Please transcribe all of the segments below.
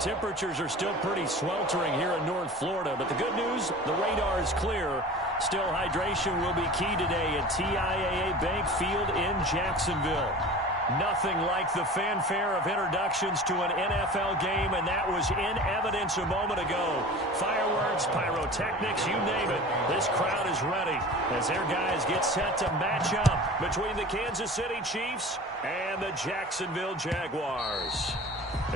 temperatures are still pretty sweltering here in North Florida, but the good news, the radar is clear. Still, hydration will be key today at TIAA Bank Field in Jacksonville. Nothing like the fanfare of introductions to an NFL game, and that was in evidence a moment ago. Fireworks, pyrotechnics, you name it. This crowd is ready as their guys get set to match up between the Kansas City Chiefs and the Jacksonville Jaguars.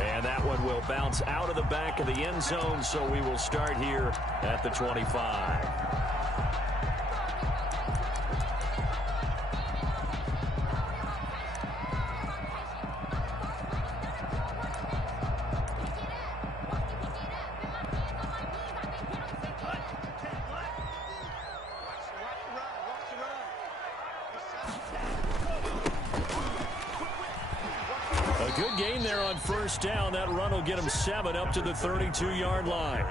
And that one will bounce out of the back of the end zone, so we will start here at the 25. Good game there on first down. That run will get him 7 up to the 32-yard line.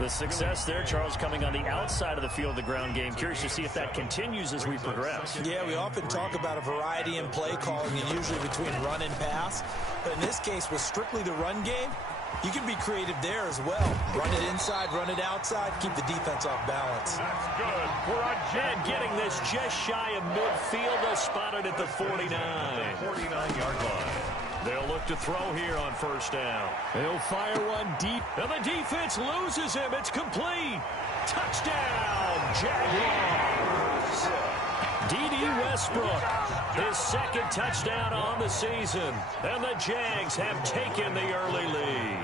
The success there, Charles, coming on the outside of the field, the ground game. Curious to see if that continues as we progress. Yeah, we often talk about a variety in play calling, and usually between run and pass. But in this case, with strictly the run game, you can be creative there as well. Run it inside, run it outside, keep the defense off balance. That's good. We're on Jed getting this just shy of midfield, spotted at the 49. 49-yard line. They'll look to throw here on first down. They'll fire one deep, and the defense loses him. It's complete. Touchdown, Jaguars. D.D. Westbrook, his second touchdown on the season. And the Jags have taken the early lead.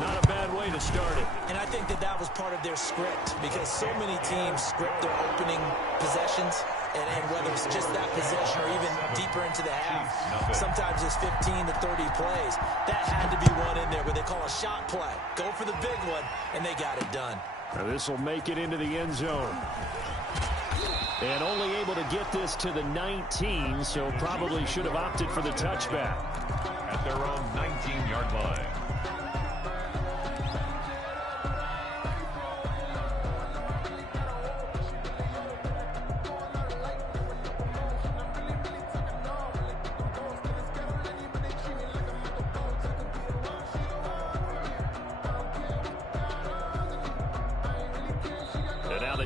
Not a bad way to start it. And I think that was part of their script, because so many teams script their opening possessions, and whether it's just that possession or even deeper into the half, sometimes it's 15 to 30 plays. That had to be one in there where they call a shot play. Go for the big one, and they got it done. Now this will make it into the end zone. And only able to get this to the 19, so probably should have opted for the touchback. At their own 19-yard line.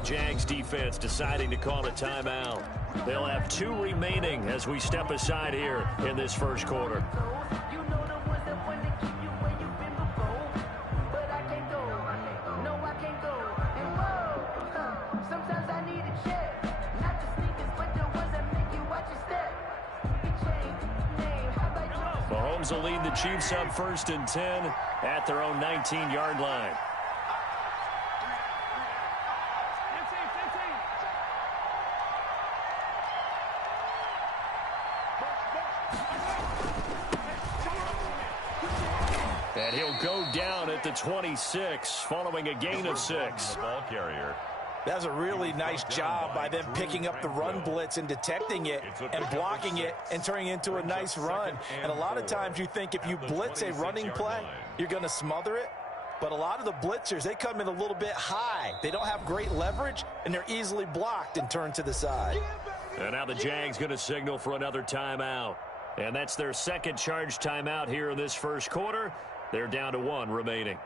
Jags defense deciding to call a timeout. They'll have 2 remaining as we step aside here in this first quarter. Mahomes will lead the Chiefs up 1st and 10 at their own 19-yard line. And he'll go down at the 26 following a gain of 6. Ball carrier. That's a really nice job by them picking up the run blitz and detecting it and blocking it and turning it into a nice run. And a lot of times you think if you blitz a running play, you're going to smother it. But a lot of the blitzers, they come in a little bit high. They don't have great leverage, and they're easily blocked and turned to the side. And now the Jags going to signal for another timeout. And that's their second charge timeout here in this first quarter. They're down to 1 remaining.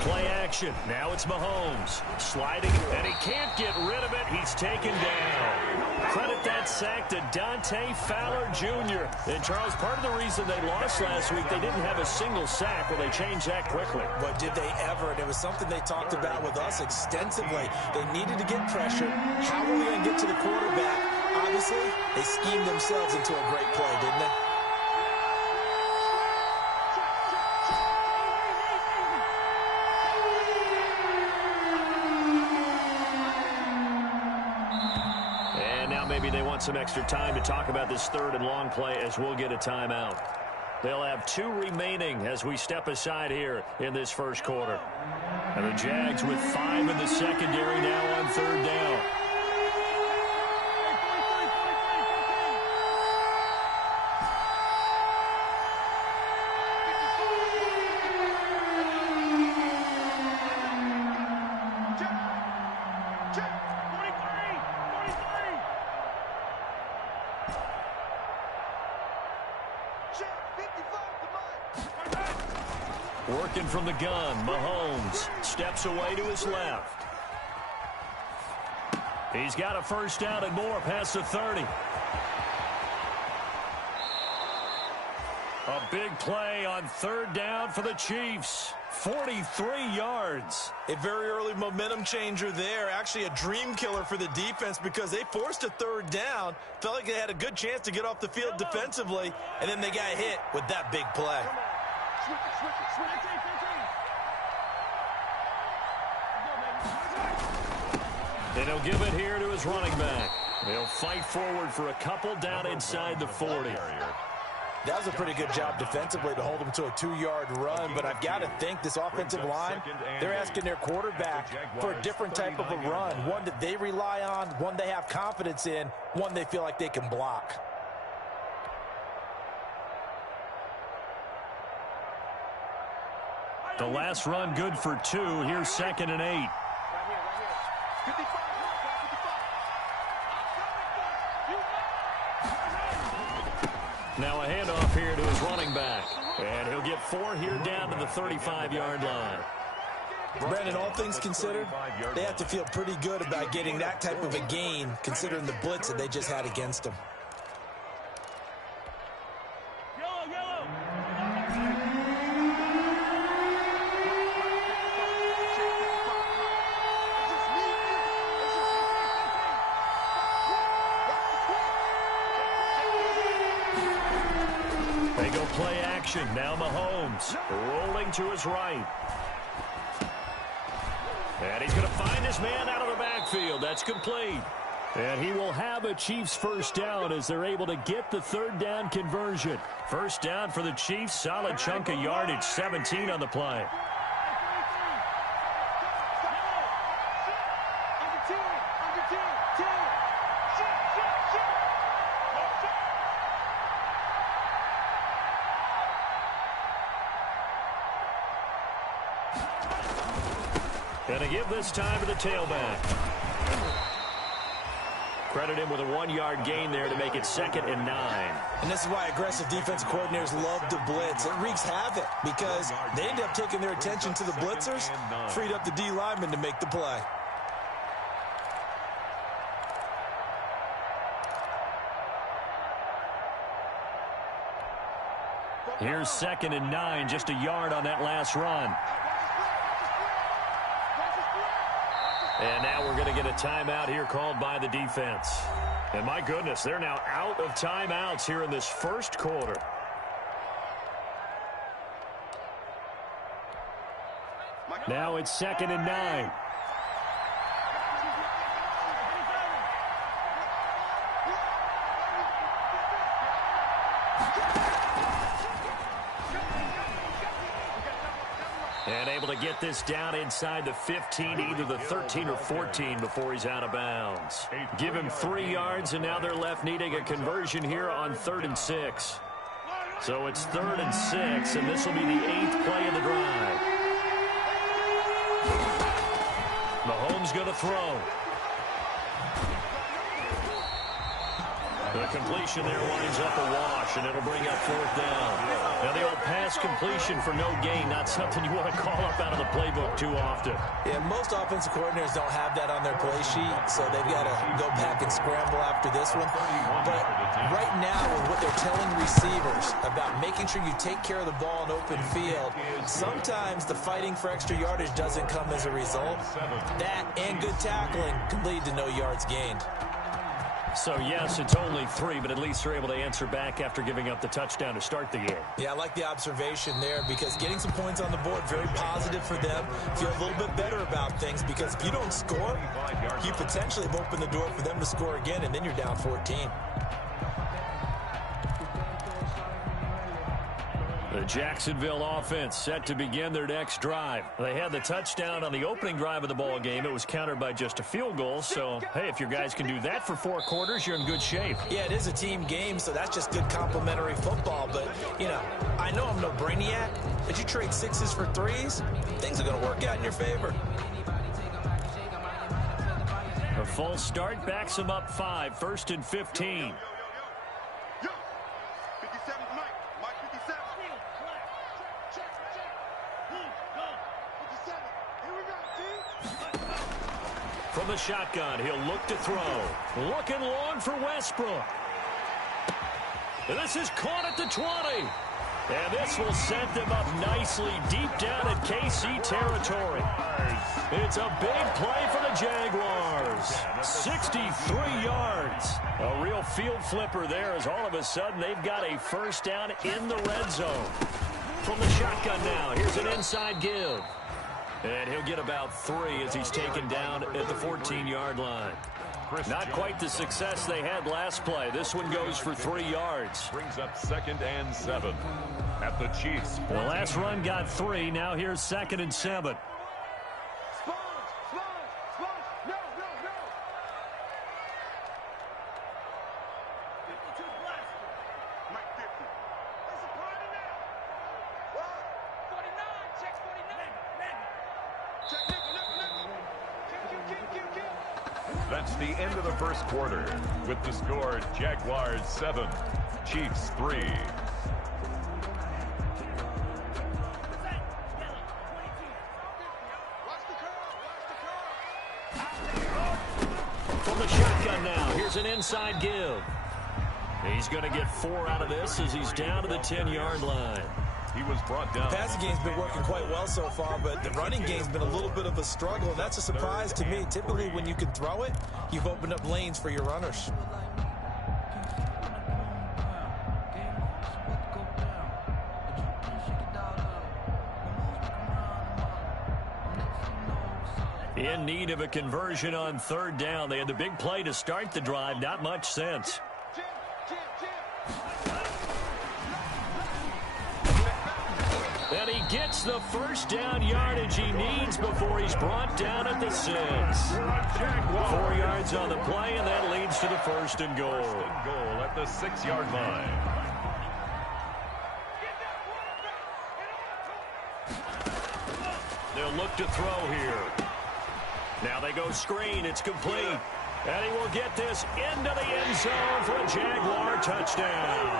Play action. Now it's Mahomes. Sliding, and he can't get rid of it. He's taken down. Credit that sack to Dante Fowler Jr. And, Charles, part of the reason they lost last week, they didn't have a single sack. Well, they changed that quickly. But did they ever? And it was something they talked about with us extensively. They needed to get pressure. How were we going to get to the quarterback? Obviously, they schemed themselves into a great play, didn't they? Maybe they want some extra time to talk about this 3rd and long play as we'll get a timeout. They'll have 2 remaining as we step aside here in this first quarter. And the Jags with 5 in the secondary now on third down. Working from the gun, Mahomes steps away to his left. He's got a first down and more past the 30. A big play on third down for the Chiefs. 43 yards. A very early momentum changer there. Actually a dream killer for the defense because they forced a third down. Felt like they had a good chance to get off the field defensively, and then they got hit with that big play. And he'll give it here to his running back. He'll fight forward for a couple down inside the 40. That was a pretty good job defensively to hold them to a 2-yard run, but I've got to think this offensive line, they're asking their quarterback for a different type of a run, one that they rely on, one they have confidence in, one they feel like they can block. The last run good for 2. Here's 2nd and 8. Now a handoff here to his running back. And he'll get 4 here down to the 35-yard line. Brandon, all things considered, they have to feel pretty good about getting that type of a gain considering the blitz that they just had against them. They go play action. Now Mahomes rolling to his right. And he's going to find his man out of the backfield. That's complete. And he will have a Chiefs first down as they're able to get the third down conversion. First down for the Chiefs. Solid chunk of yardage. 17 on the play. Going to give this time to the tailback. Credit him with a 1-yard gain there to make it 2nd and 9. And this is why aggressive defensive coordinators love to blitz. It wreaks havoc because they end up taking their attention to the blitzers, freed up the D lineman to make the play. Here's 2nd and 9, just a yard on that last run. And now we're going to get a timeout here called by the defense. And my goodness, they're now out of timeouts here in this first quarter. Now it's 2nd and 9. And able to get this down inside the 15, either the 13 or 14 before he's out of bounds. Give him 3 yards, and now they're left needing a conversion here on 3rd and 6. So it's 3rd and 6, and this will be the 8th play of the drive. Mahomes going to throw. The completion there winds up a wash, and it'll bring up 4th down. Now, the old pass completion for no gain, not something you want to call up out of the playbook too often. Yeah, most offensive coordinators don't have that on their play sheet, so they've got to go back and scramble after this one. But right now, with what they're telling receivers about making sure you take care of the ball in open field, sometimes the fighting for extra yardage doesn't come as a result. That and good tackling can lead to no yards gained. So, yes, it's only 3, but at least they're able to answer back after giving up the touchdown to start the game. Yeah, I like the observation there because getting some points on the board, very positive for them. Feel a little bit better about things because if you don't score, you potentially have opened the door for them to score again, and then you're down 14. The Jacksonville offense set to begin their next drive. They had the touchdown on the opening drive of the ball game. It was countered by just a field goal. So, hey, if your guys can do that for 4 quarters, you're in good shape. Yeah, it is a team game, so that's just good complimentary football. But, you know, I know I'm no brainiac, but you trade 6s for 3s, things are going to work out in your favor. A full start backs them up 5, 1st and 15. From the shotgun, he'll look to throw. Looking long for Westbrook. And this is caught at the 20. And this will set them up nicely deep down in KC territory. It's a big play for the Jaguars. 63 yards. A real field flipper there as all of a sudden they've got a first down in the red zone. From the shotgun now, here's an inside give. And he'll get about 3 as he's taken down at the 14-yard line. Not quite the success they had last play. This one goes for 3 yards. Brings up 2nd and 7 at the Chiefs. The last run got 3. Now here's 2nd and 7. That's the end of the first quarter with the score Jaguars 7, Chiefs 3. From the shotgun now, here's an inside give. He's going to get 4 out of this as he's down to the 10-yard line. He was brought down. The passing game's been working quite well so far, but the running game's been a little bit of a struggle, and that's a surprise to me. Typically, when you can throw it, you've opened up lanes for your runners. In need of a conversion on 3rd down. They had the big play to start the drive. Not much sense. And he gets the first down yardage he needs before he's brought down at the 6. 4 yards on the play, and that leads to the 1st and goal. First and goal at the 6-yard line. They'll look to throw here. Now they go screen. It's complete. And he will get this into the end zone for a Jaguar touchdown.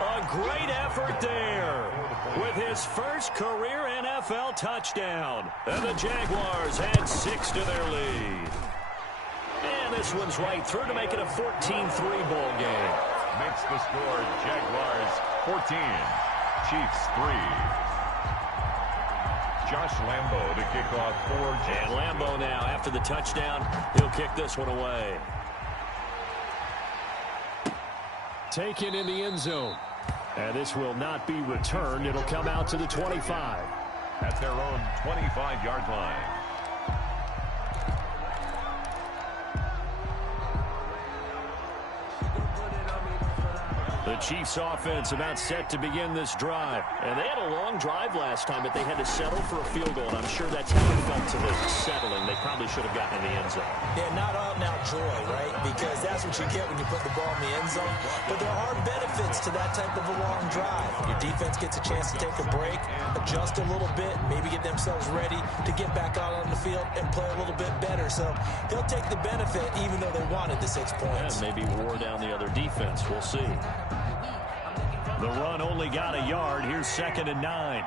A great effort there with his first career NFL touchdown. And the Jaguars add 6 to their lead. And this one's right through to make it a 14-3 ball game. Makes the score Jaguars 14, Chiefs 3. Josh Lambo to kick off for Jacksonville. And Lambo now, after the touchdown, he'll kick this one away. Taken in the end zone. And this will not be returned. It'll come out to the 25. At their own 25-yard line. The Chiefs offense about set to begin this drive. And they had a long drive last time, but they had to settle for a field goal. And I'm sure that's how it felt to them, settling. They probably should have gotten in the end zone. Yeah, not out and out joy, right? Because that's what you get when you put the ball in the end zone. But there are benefits to that type of a long drive. Your defense gets a chance to take a break, adjust a little bit, maybe get themselves ready to get back out on the field and play a little bit better. So they'll take the benefit even though they wanted the 6 points. And maybe wore down the other defense. We'll see. The run only got a yard. Here's 2nd and 9.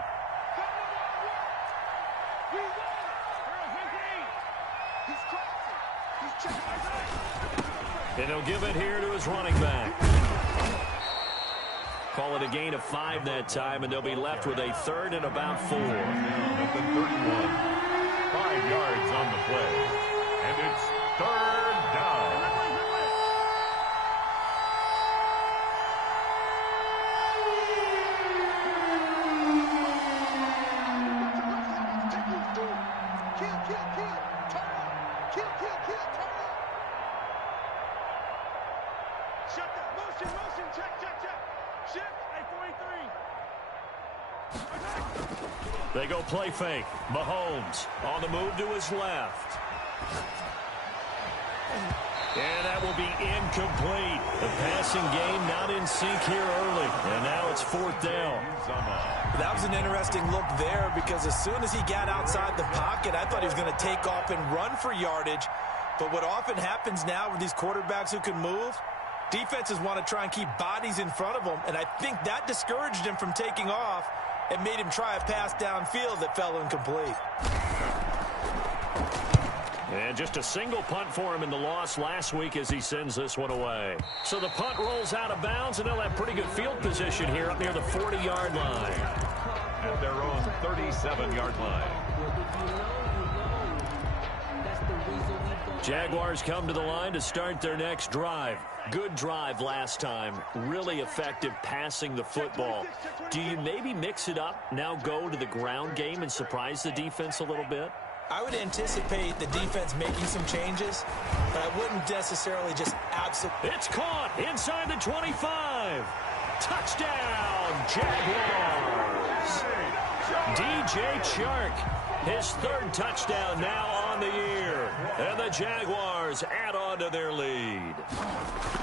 And he'll give it here to his running back. Call it a gain of 5 that time, and they'll be left with a 3rd and about 4. At the 31. 5 yards on the play. And it's 3rd down. They go play fake. Mahomes on the move to his left. And that will be incomplete. The passing game not in sync here early. And now it's 4th down. That was an interesting look there because as soon as he got outside the pocket, I thought he was going to take off and run for yardage. But what often happens now with these quarterbacks who can move, defenses want to try and keep bodies in front of them. And I think that discouraged him from taking off and made him try a pass downfield that fell incomplete. And just a single punt for him in the loss last week as he sends this one away. So the punt rolls out of bounds, and they'll have pretty good field position here up near the 40-yard line. At their own 37-yard line. Jaguars come to the line to start their next drive. Good drive last time. Really effective passing the football. Do you maybe mix it up, now go to the ground game and surprise the defense a little bit? I would anticipate the defense making some changes, but I wouldn't necessarily just absolutely. It's caught inside the 25. Touchdown, Jaguars. DJ Chark, his 3rd touchdown now on the year. And the Jaguars add on to their lead.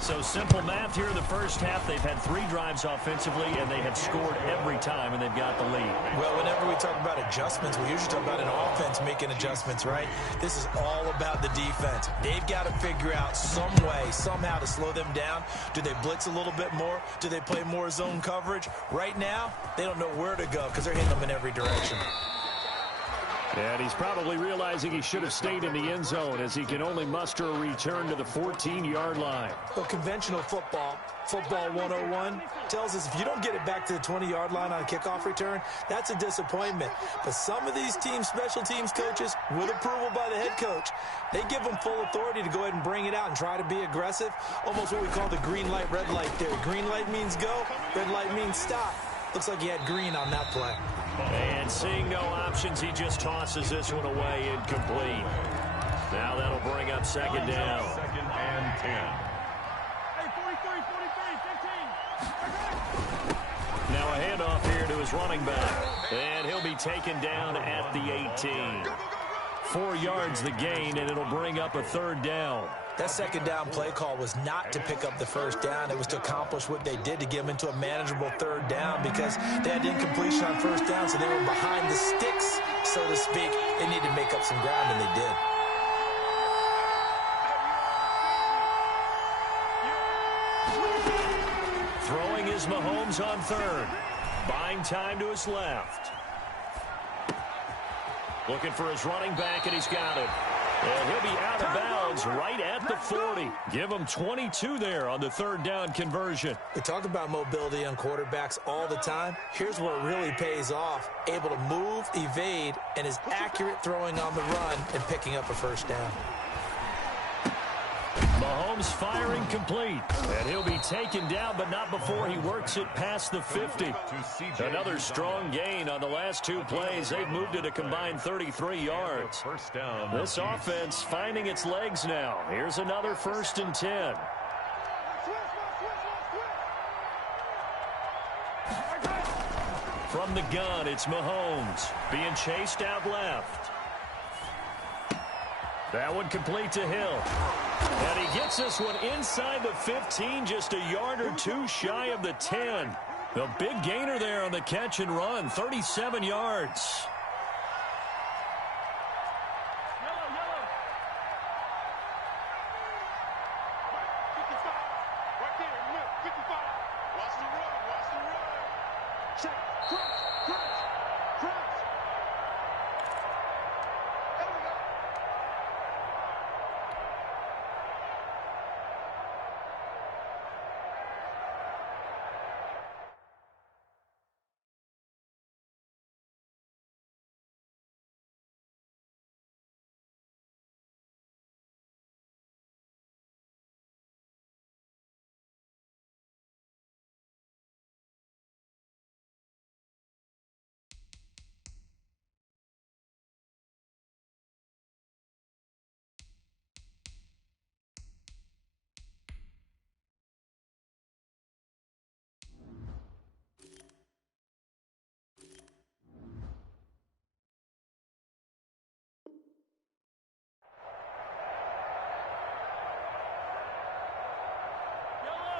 So simple math here in the first half. They've had 3 drives offensively, and they have scored every time, and they've got the lead. Well, whenever we talk about adjustments, we usually talk about an offense making adjustments, right? This is all about the defense. They've got to figure out some way, somehow to slow them down. Do they blitz a little bit more? Do they play more zone coverage? Right now, they don't know where to go because they're hitting them in every direction. And he's probably realizing he should have stayed in the end zone as he can only muster a return to the 14-yard line. Well, conventional football 101, tells us if you don't get it back to the 20-yard line on a kickoff return, that's a disappointment. But some of these teams, special teams coaches, with approval by the head coach, they give them full authority to go ahead and bring it out and try to be aggressive. Almost what we call the green light, red light theory. Green light means go, red light means stop. Looks like he had green on that play. And seeing no options, he just tosses this one away incomplete. Now that'll bring up 2nd down. 2nd and 10. Hey, 43, 43, 15. Now a handoff here to his running back. And he'll be taken down at the 18. 4 yards the gain, and it'll bring up a 3rd down. That 2nd down play call was not to pick up the 1st down. It was to accomplish what they did to get them into a manageable 3rd down because they had incompletion on 1st down, so they were behind the sticks, so to speak. They needed to make up some ground, and they did. Throwing is Mahomes on 3rd. Buying time to his left. Looking for his running back, and he's got it. And he'll be out of bounds right at the 40. Give him 22 there on the 3rd down conversion. We talk about mobility on quarterbacks all the time. Here's where it really pays off. Able to move, evade, and is accurate throwing on the run and picking up a 1st down. Mahomes firing complete. And he'll be taken down, but not before he works it past the 50. Another strong gain on the last 2 plays. They've moved it a combined 33 yards. First down. This offense finding its legs now. Here's another 1st and 10. From the gun, it's Mahomes being chased out left. That one complete to Hill. And he gets this one inside the 15, just a yard or 2 shy of the 10. The big gainer there on the catch and run, 37 yards.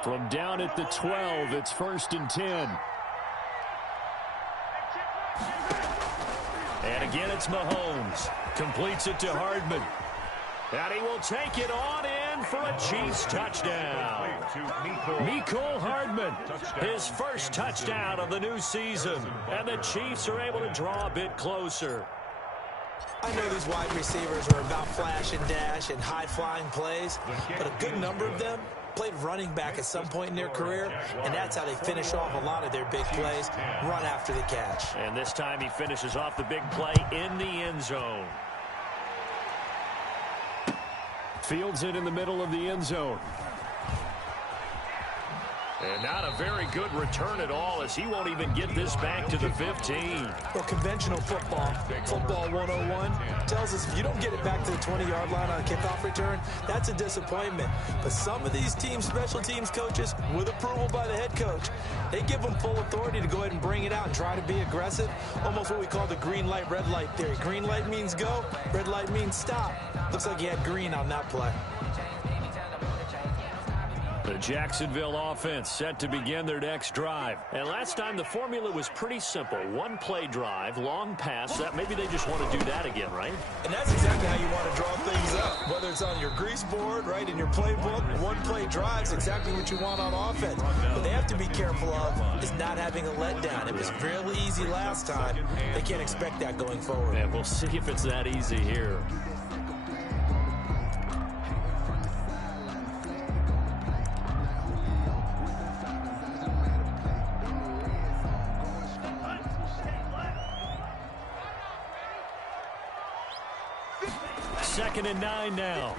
From down at the 12, it's 1st and 10. And again, it's Mahomes. Completes it to Hardman. And he will take it on in for a Chiefs touchdown. Mecole Hardman, his first touchdown of the new season. And the Chiefs are able to draw a bit closer. I know these wide receivers are about flash and dash and high-flying plays, but a good number of them played running back at some point in their career, and that's how they finish off a lot of their big plays, run after the catch. And this time he finishes off the big play in the end zone. Fields it in the middle of the end zone. And not a very good return at all, as he won't even get this back to the 15. Well, conventional football 101, tells us if you don't get it back to the 20-yard line on a kickoff return, that's a disappointment. But some of these teams, special teams coaches, with approval by the head coach, they give them full authority to go ahead and bring it out and try to be aggressive. Almost what we call the green light, red light theory. Green light means go, red light means stop. Looks like he had green on that play. The Jacksonville offense set to begin their next drive. And last time the formula was pretty simple. One play drive, long pass. That maybe they just want to do that again, right? And that's exactly how you want to draw things up. Whether it's on your grease board, right, in your playbook, one play drive's exactly what you want on offense. What they have to be careful of is not having a letdown. It was fairly easy last time. They can't expect that going forward. And we'll see if it's that easy here. Second and 9 now.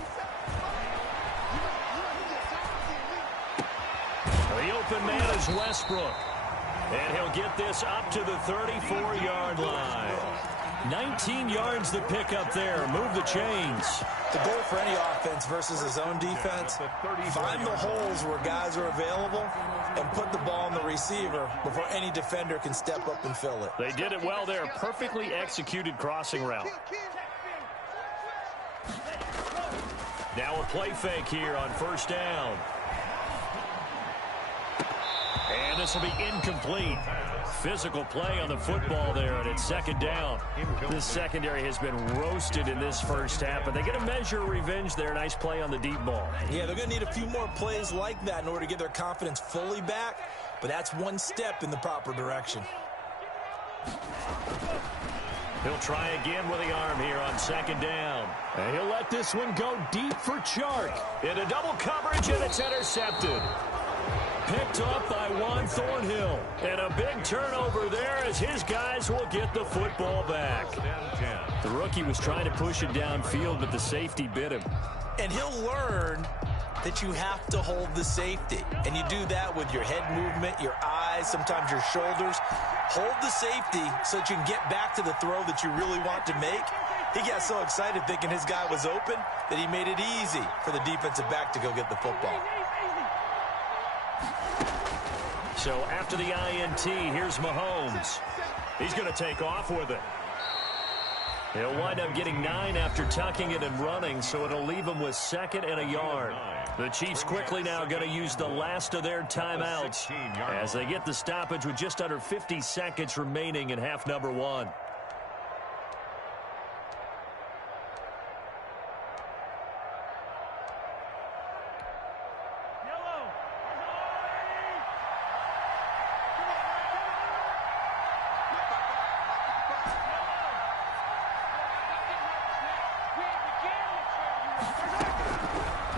The open man is Westbrook. And he'll get this up to the 34-yard line. 19 yards to pick up there. Move the chains. The goal for any offense versus a zone defense, find the holes where guys are available and put the ball on the receiver before any defender can step up and fill it. They did it well there. Perfectly executed crossing route. Now a play fake here on first down. And this will be incomplete. Physical play on the football there, and it's second down. This secondary has been roasted in this first half, but they get a measure of revenge there. Nice play on the deep ball. Yeah, they're going to need a few more plays like that in order to get their confidence fully back, but that's one step in the proper direction. He'll try again with the arm here on second down. And he'll let this one go deep for Chark. Into double coverage, and it's intercepted. Picked up by Juan Thornhill. And a big turnover there as his guys will get the football back. The rookie was trying to push it downfield, but the safety bit him. And he'll learn that you have to hold the safety. And you do that with your head movement, your eyes, sometimes your shoulders. Hold the safety so that you can get back to the throw that you really want to make. He got so excited thinking his guy was open that he made it easy for the defensive back to go get the football. So after the INT, here's Mahomes. He's going to take off with it. He'll wind up getting 9 after tucking it and running, so it'll leave him with second and a yard. The Chiefs quickly now going to use the last of their timeouts as they get the stoppage with just under 50 seconds remaining in half number 1.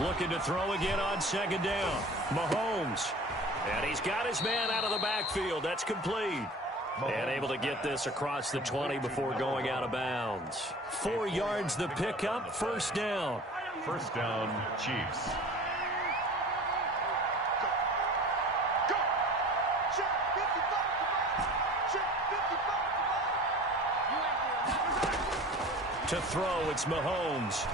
Looking to throw again on second down. Mahomes. And he's got his man out of the backfield. That's complete. And able to get this across the 20 before going out of bounds. 4 yards the pickup. First down. First down, Chiefs. To throw, it's Mahomes.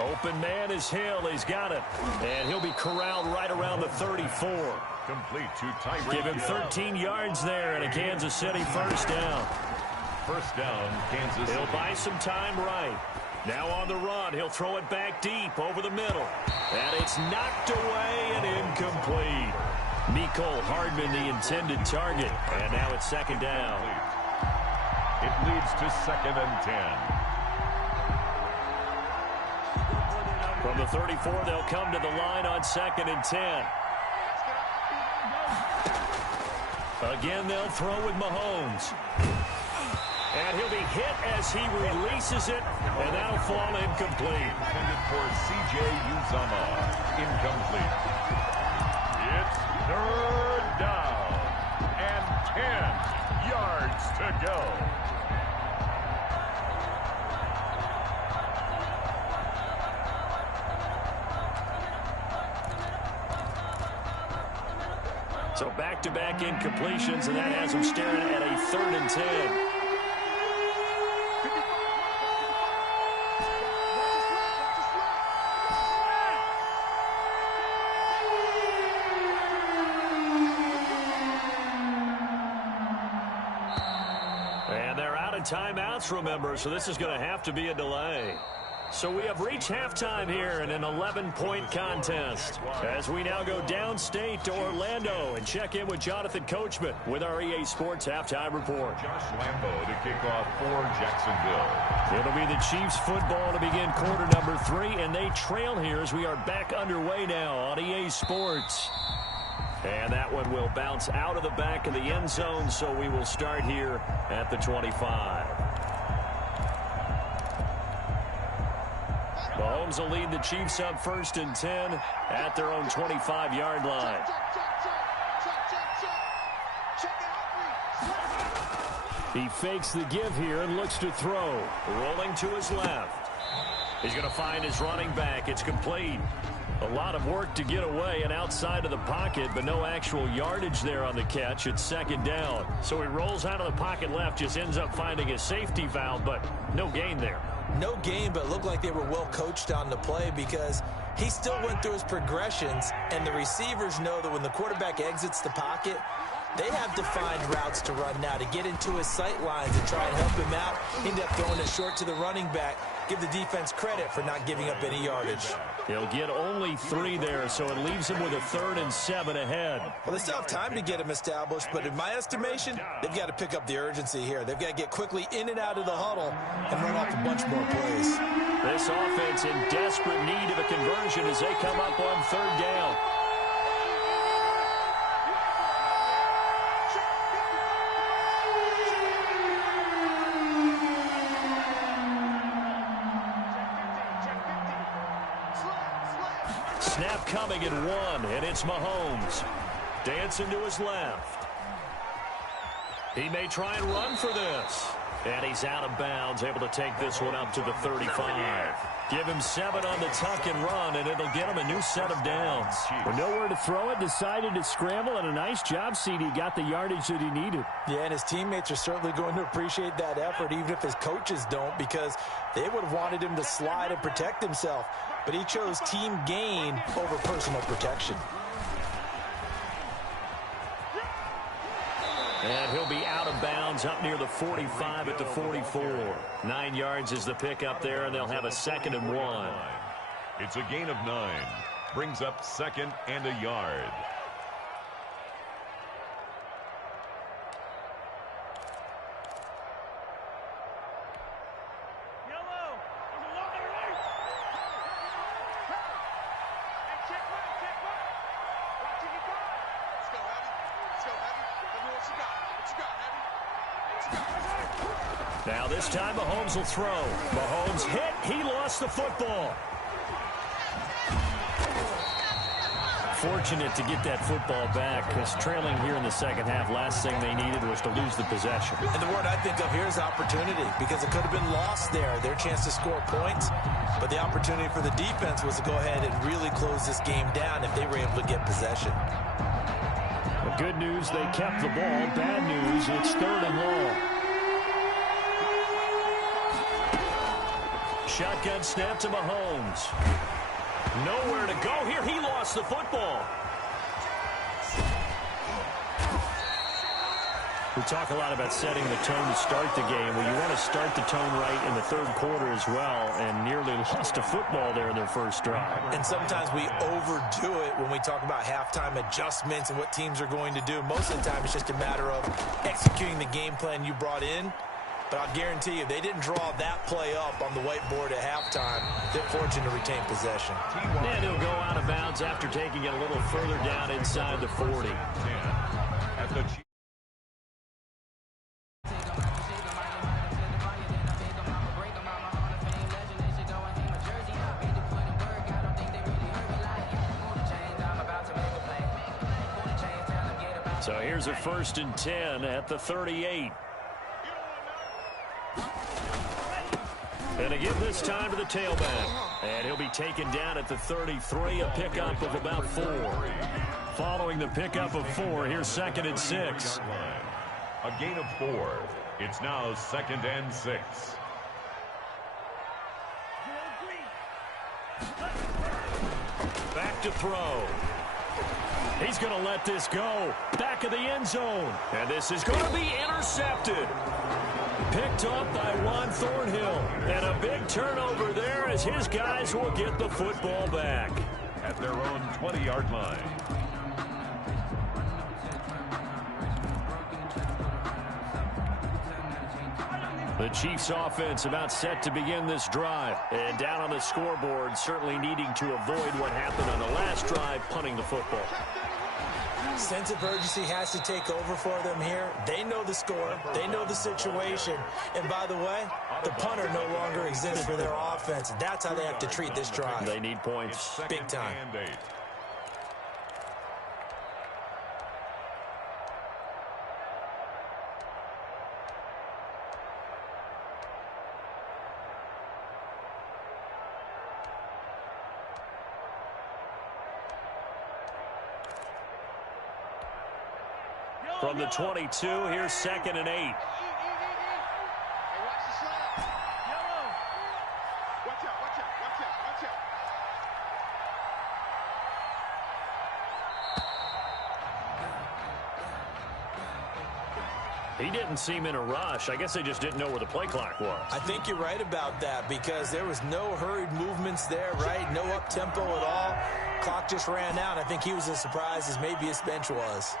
Open man is Hill. He's got it. And he'll be corralled right around the 34. Complete to Tyreek. Give him 13 yards there and a Kansas City first down. First down, Kansas City. He'll buy some time right. Now on the run, he'll throw it back deep over the middle. And it's knocked away and incomplete. Mecole Hardman, the intended target. And now it's second down. It leads to 2nd and 10. From the 34, they'll come to the line on 2nd and 10. Again, they'll throw with Mahomes. And he'll be hit as he releases it, and that'll fall incomplete. Intended for C.J. Uzomah. Incomplete. It's 3rd down and 10 yards to go. So back-to-back incompletions, and that has him staring at a 3rd and 10. And they're out of timeouts, remember, so this is going to have to be a delay. So we have reached halftime here in an 11-point contest as we now go downstate to Orlando and check in with Jonathan Coachman with our EA Sports Halftime Report. Josh Lambo to kick off for Jacksonville. It'll be the Chiefs football to begin quarter number 3, and they trail here as we are back underway now on EA Sports. And that one will bounce out of the back of the end zone, so we will start here at the 25. Mahomes will lead the Chiefs up 1st and 10 at their own 25-yard line. He fakes the give here and looks to throw. Rolling to his left. He's going to find his running back. It's complete. A lot of work to get away and outside of the pocket, but no actual yardage there on the catch. It's 2nd down. So he rolls out of the pocket left, just ends up finding a safety valve, but no gain there. No gain, but it looked like they were well coached on the play because he still went through his progressions, and the receivers know that when the quarterback exits the pocket, they have defined routes to run now to get into his sight lines and try and help him out. End up throwing it short to the running back. Give the defense credit for not giving up any yardage. He'll get only 3 there, so it leaves him with a 3rd and 7 ahead. Well, they still have time to get him established, but in my estimation, they've got to pick up the urgency here. They've got to get quickly in and out of the huddle and run off a bunch more plays. This offense in desperate need of a conversion as they come up on 3rd down. Snap coming at 1, and it's Mahomes. Dancing to his left. He may try and run for this. And he's out of bounds, able to take this one up to the 35. Give him 7 on the tuck and run, and it'll get him a new set of downs. With nowhere to throw it, decided to scramble, and a nice job, CD. Got the yardage that he needed. Yeah, and his teammates are certainly going to appreciate that effort, even if his coaches don't, because they would have wanted him to slide and protect himself. But he chose team gain over personal protection. And he'll be out of bounds up near the 45 at the 44. 9 yards is the pickup there, and they'll have a 2nd and 1. It's a gain of 9. Brings up 2nd and a yard. Now this time Mahomes will throw. Mahomes hit. He lost the football. Fortunate to get that football back because trailing here in the second half, last thing they needed was to lose the possession. And the word I think of here is opportunity because it could have been lost there, their chance to score points. But the opportunity for the defense was to go ahead and really close this game down if they were able to get possession. The good news, they kept the ball. Bad news, it's 3rd and long. Shotgun snap to Mahomes. Nowhere to go here. He lost the football. We talk a lot about setting the tone to start the game. Well, you want to start the tone right in the third quarter as well, and nearly lost a football there in their first drive. And sometimes we overdo it when we talk about halftime adjustments and what teams are going to do. Most of the time, it's just a matter of executing the game plan you brought in. But I'll guarantee you, they didn't draw that play up on the whiteboard at halftime. They're fortunate to retain possession. And he'll go out of bounds after taking it a little further down inside the 40. So here's a 1st and 10 at the 38. And again this time to the tailback. And he'll be taken down at the 33, a pickup of about 4. Following the pickup of 4, here's 2nd and 6. A gain of 4. It's now 2nd and 6. Back to throw. He's going to let this go. Back of the end zone. And this is going to be intercepted. Picked up by Juan Thornhill. And a big turnover there as his guys will get the football back. At their own 20-yard line. The Chiefs offense about set to begin this drive. And down on the scoreboard, certainly needing to avoid what happened on the last drive, punting the football. Sense of urgency has to take over for them here. They know the score. They know the situation. And by the way, the punter no longer exists for their offense. That's how they have to treat this drive. They need points. Big time. From the 22, here's 2nd and 8. Hey, watch the slide. Yellow. Watch out, watch out, watch out, watch out. He didn't seem in a rush. I guess they just didn't know where the play clock was. I think you're right about that because there was no hurried movements there, right? No up-tempo at all. Clock just ran out. I think he was as surprised as maybe his bench was.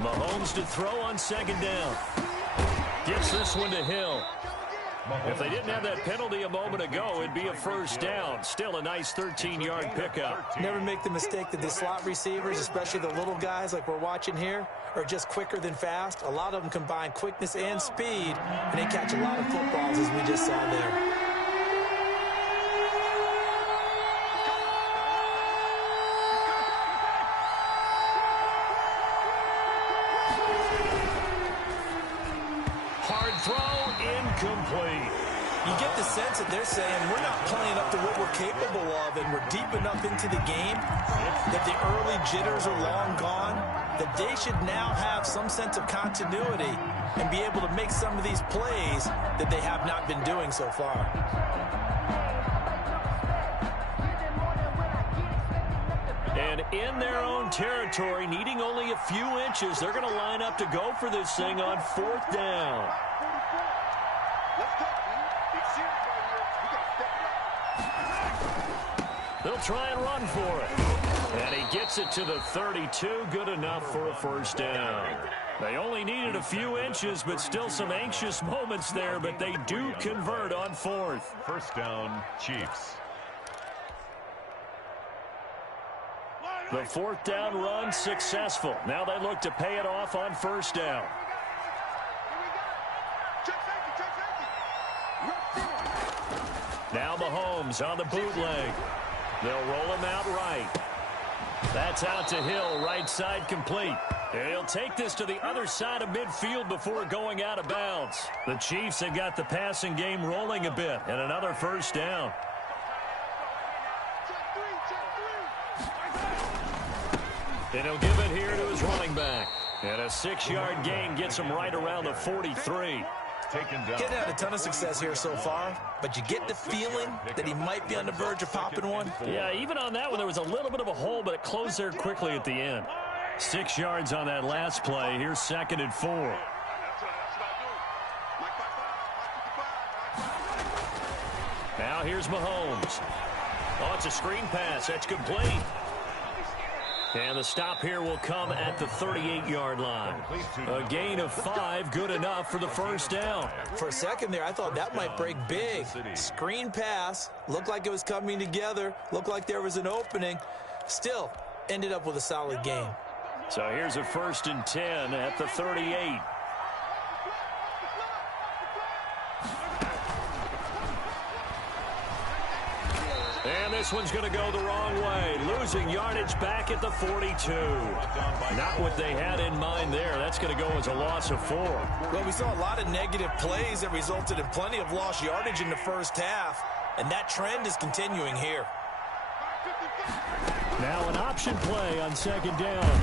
Mahomes to throw on 2nd down. Gets this one to Hill. If they didn't have that penalty a moment ago, it'd be a 1st down. Still a nice 13-yard pickup. Never make the mistake that the slot receivers, especially the little guys like we're watching here, are just quicker than fast. A lot of them combine quickness and speed, and they catch a lot of footballs as we just saw there. Incomplete. You get the sense that they're saying we're not playing up to what we're capable of and we're deep enough into the game that the early jitters are long gone, that they should now have some sense of continuity and be able to make some of these plays that they have not been doing so far. And in their own territory, needing only a few inches, they're going to line up to go for this thing on 4th down. They'll try and run for it. And he gets it to the 32. Good enough for a 1st down. They only needed a few inches, but still some anxious moments there, but they do convert on 4th. 1st down, Chiefs. The 4th down run successful. Now they look to pay it off on 1st down. Now Mahomes on the bootleg. They'll roll him out right. That's out to Hill, right side complete. He'll take this to the other side of midfield before going out of bounds. The Chiefs have got the passing game rolling a bit, and another 1st down. And he'll give it here to his running back. And a 6-yard gain gets him right around the 43. taken down. Getting had a ton of success here so far, but you get the feeling that he might be on the verge of popping one. Yeah, even on that one, there was a little bit of a hole, but it closed there quickly at the end. 6 yards on that last play. Here's 2nd and 4. Now here's Mahomes. Oh, it's a screen pass. That's complete. And the stop here will come at the 38-yard line. A gain of 5, good enough for the first down. For a second there, I thought that might break big. Screen pass, looked like it was coming together, looked like there was an opening. Still, ended up with a solid gain. So here's a 1st and 10 at the 38. And this one's going to go the wrong way. Losing yardage back at the 42. Not what they had in mind there. That's going to go as a loss of 4. Well, we saw a lot of negative plays that resulted in plenty of lost yardage in the first half, and that trend is continuing here. Now an option play on 2nd down.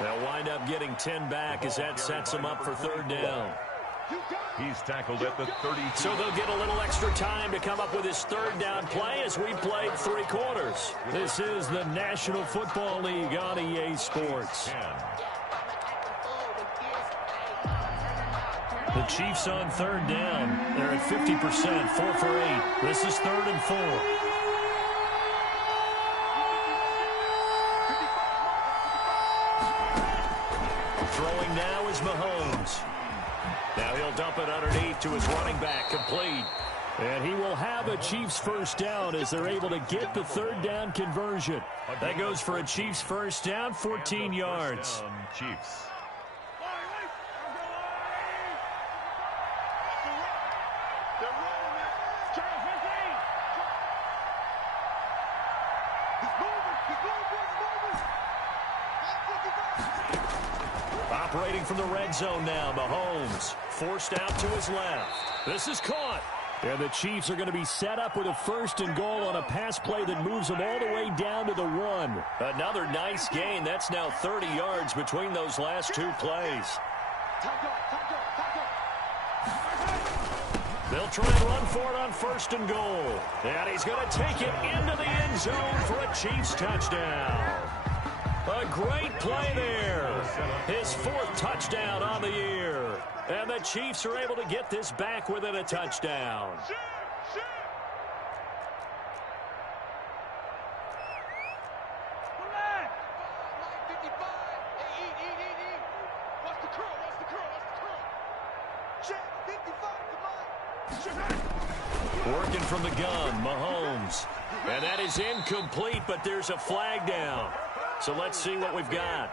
They'll wind up getting 10 back as that sets them up for 3rd down. He's tackled at the 32. So they'll get a little extra time to come up with his 3rd down play as we played 3 quarters. This is the National Football League on EA Sports. The Chiefs on 3rd down. They're at 50%, 4 for 8. This is 3rd and 4. Throwing now is Mahomes. Now he'll dump it underneath to his running back, complete. And he will have a Chiefs first down as they're able to get the 3rd down conversion. That goes for a Chiefs first down, 14 yards. Chiefs. Operating from the red zone now, Mahomes forced out to his left. This is caught. And the Chiefs are going to be set up with a 1st and goal on a pass play that moves them all the way down to the 1. Another nice gain. That's now 30 yards between those last 2 plays. They'll try and run for it on 1st and goal. And he's going to take it into the end zone for a Chiefs touchdown. A great play there. His 4th touchdown on the year. And the Chiefs are able to get this back within a touchdown. Working from the gun, Mahomes. And that is incomplete, but there's a flag down. So let's see what we've got.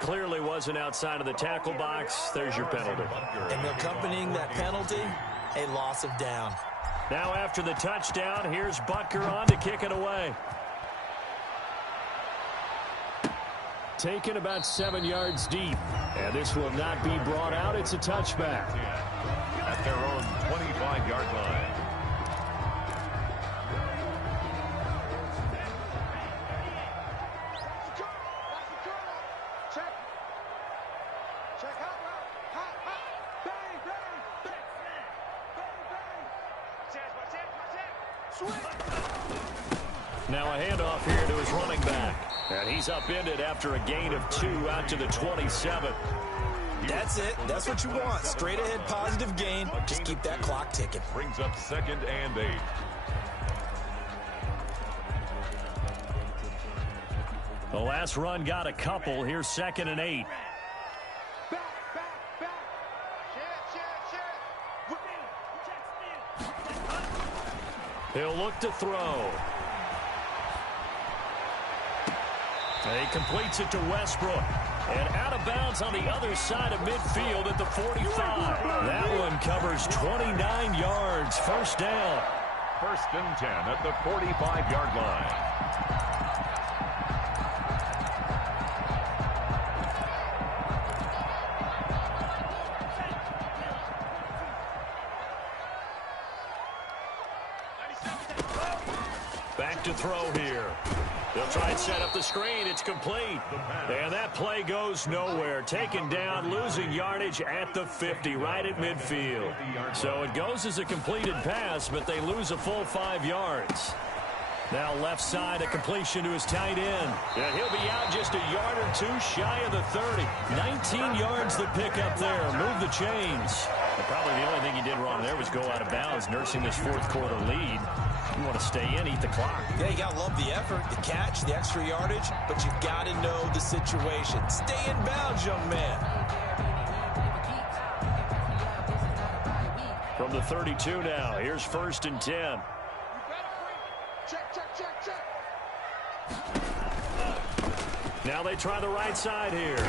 Clearly wasn't outside of the tackle box. There's your penalty. And accompanying that penalty, a loss of down. Now after the touchdown, here's Butker on to kick it away. Taken about 7 yards deep. And this will not be brought out. It's a touchback. At their own 25-yard line. Now a handoff here to his running back. And he's upended after a gain of 2 out to the 27. That's it. That's what you want. Straight ahead positive gain. Just keep that clock ticking. Brings up 2nd and 8. The last run got a couple. Here's 2nd and 8. He'll look to throw. He completes it to Westbrook. And out of bounds on the other side of midfield at the 45. That one covers 29 yards. First down. 1st and 10 at the 45-yard line. Back to throw here. They'll try and set up the screen. It's complete. And that play goes nowhere. Taken down, losing yardage at the 50, right at midfield. So it goes as a completed pass, but they lose a full 5 yards. Now left side, a completion to his tight end. And he'll be out just a yard or two shy of the 30. 19 yards to pick up there. Move the chains. And probably the only thing he did wrong there was go out of bounds, nursing this fourth quarter lead. You want to stay in, eat the clock. Yeah, you got to love the effort, the catch, the extra yardage, but you've got to know the situation. Stay in bounds, young man. From the 32 now, here's 1st and 10. Check, check, check, check. Now they try the right side here.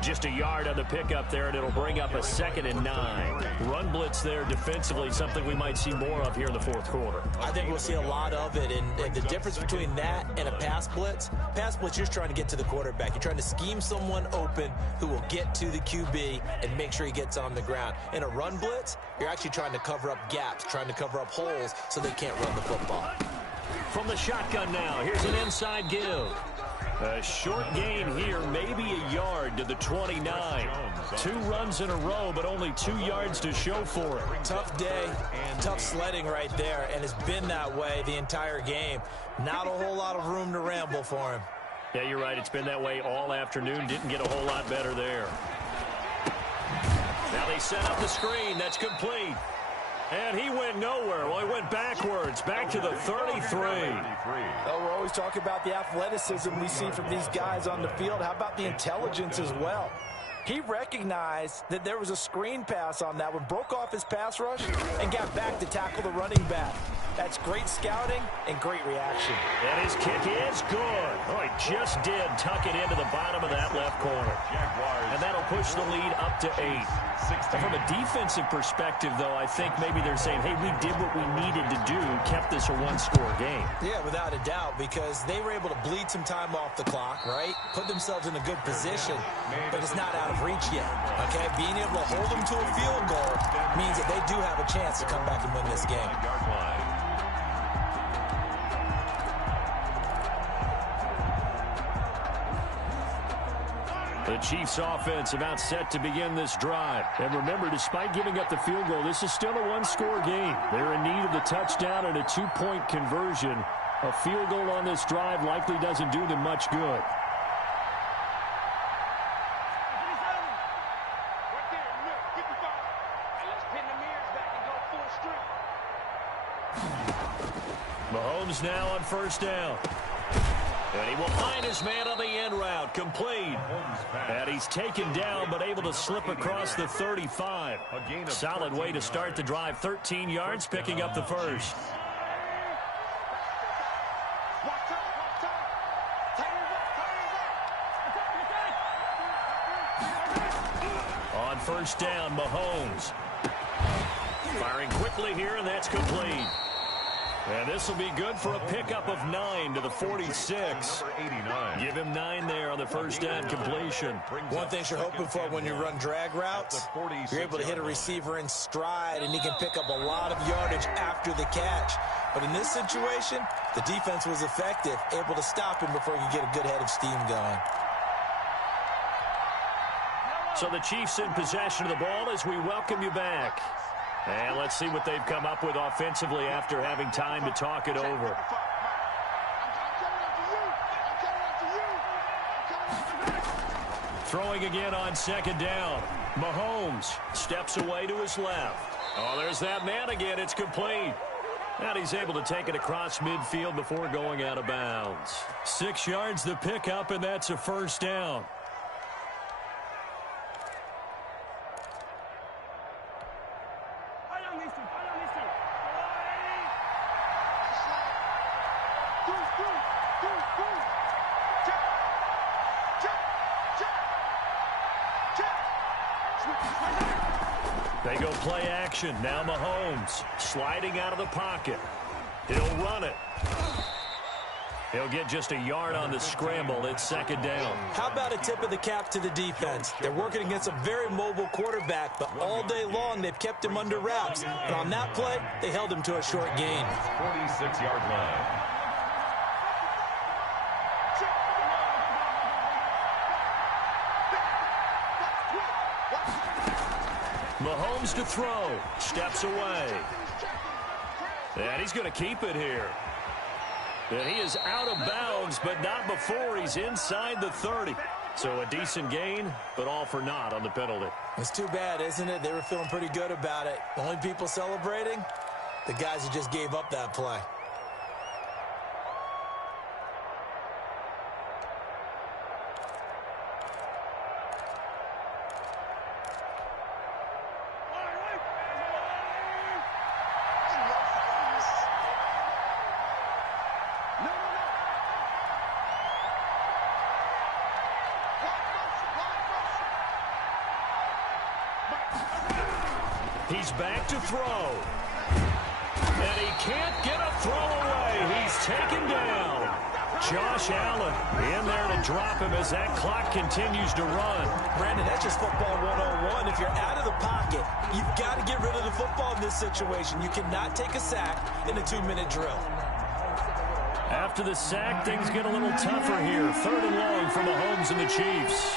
Just a yard on the pickup there, and it'll bring up a 2nd and 9. Run blitz there defensively, something we might see more of here in the fourth quarter. I think we'll see a lot of it, and the difference between that and a pass blitz, you're just trying to get to the quarterback. You're trying to scheme someone open who will get to the QB and make sure he gets on the ground. In a run blitz, you're actually trying to cover up gaps, trying to cover up holes so they can't run the football. From the shotgun now, here's an inside give. A short gain here, maybe a yard to the 29. 2 runs in a row, but only 2 yards to show for it. Tough day, tough sledding right there, and it's been that way the entire game. Not a whole lot of room to ramble for him. Yeah, you're right. It's been that way all afternoon. Didn't get a whole lot better there. Now they set up the screen. That's complete. And he went nowhere. Well, he went backwards, back to the 33. Oh, we're always talking about the athleticism we see from these guys on the field. How about the intelligence as well? He recognized that there was a screen pass on that one, broke off his pass rush, and got back to tackle the running back. That's great scouting and great reaction. And his kick is good. Oh, he just did tuck it into the bottom of that left corner. And that'll push the lead up to 8. And from a defensive perspective, though, I think maybe they're saying, hey, we did what we needed to do, kept this a one-score game. Yeah, without a doubt, because they were able to bleed some time off the clock, right? Put themselves in a good position, but it's not out of reach yet, okay? Being able to hold them to a field goal means that they do have a chance to come back and win this game. The Chiefs offense about set to begin this drive. And remember, despite giving up the field goal, this is still a one-score game. They're in need of the touchdown and a 2-point conversion. A field goal on this drive likely doesn't do them much good. Mahomes now on 1st down. And he will find his man on the end route, complete. And he's taken down, but able to slip across the 35. Solid way to start the drive. 13 yards, picking up the first. On 1st down, Mahomes. Firing quickly here, and that's complete. And this will be good for a pickup of 9 to the 46. Give him 9 there on the 1st down completion. One thing you're hoping for when you run drag routes, you're able to hit a receiver in stride, and he can pick up a lot of yardage after the catch. But in this situation, the defense was effective, able to stop him before he could get a good head of steam going. So the Chiefs in possession of the ball as we welcome you back. And let's see what they've come up with offensively after having time to talk it over. Throwing again on 2nd down. Mahomes steps away to his left. Oh, there's that man again. It's complete. And he's able to take it across midfield before going out of bounds. 6 yards the pickup, and that's a 1st down. They go play action. Now Mahomes sliding out of the pocket. He'll run it. He'll get just a yard on the scramble. It's second down. How about a tip of the cap to the defense? They're working against a very mobile quarterback, but all day long they've kept him under wraps. And on that play, they held him to a short gain. 46-yard line. Mahomes to throw. Steps away. And he's going to keep it here. And he is out of bounds, but not before he's inside the 30. So a decent gain, but all for naught on the penalty. It's too bad, isn't it? They were feeling pretty good about it. The only people celebrating, the guys who just gave up that play. He's back to throw. And he can't get a throw away. He's taken down. Josh Allen in there to drop him as that clock continues to run. Brandon, that's just football 101. If you're out of the pocket, you've got to get rid of the football in this situation. You cannot take a sack in a 2-minute drill. After the sack, things get a little tougher here. 3rd and long for Mahomes and the Chiefs.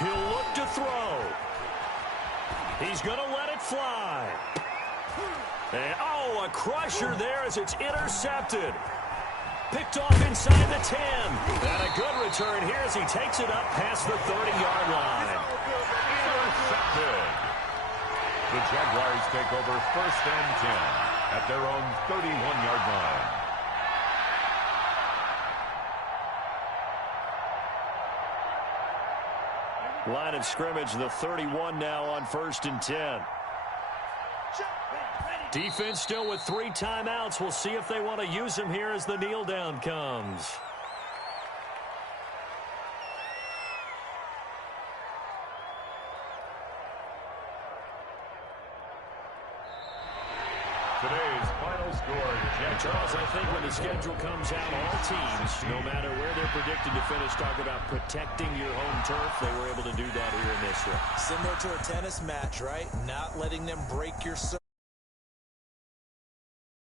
He'll look to throw. He's going to let it fly. And, oh, a crusher there as it's intercepted. Picked off inside the 10. And a good return here as he takes it up past the 30-yard line. Intercepted. The Jaguars take over 1st and 10 at their own 31-yard line. Line of scrimmage, the 31 now on 1st and 10. Defense still with 3 timeouts. We'll see if they want to use them here as the kneel down comes. Today's final score, Charles, I think when the schedule comes out, all teams, no matter where they're predicted to finish, talk about protecting your home turf. They were able to do that here in this one. Similar to a tennis match, right? Not letting them break your serve.